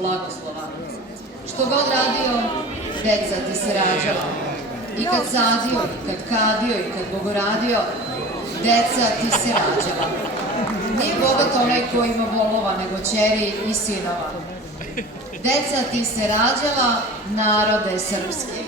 blagoslova. Što god radio, deca ti se rađala. I kad sadio, i kad kadio, i kad bogoradio, deca ti se rađala. Nije bogat onaj ko ima volova, nego ćeri i sinova. Deca ti se rađala, narode srpski.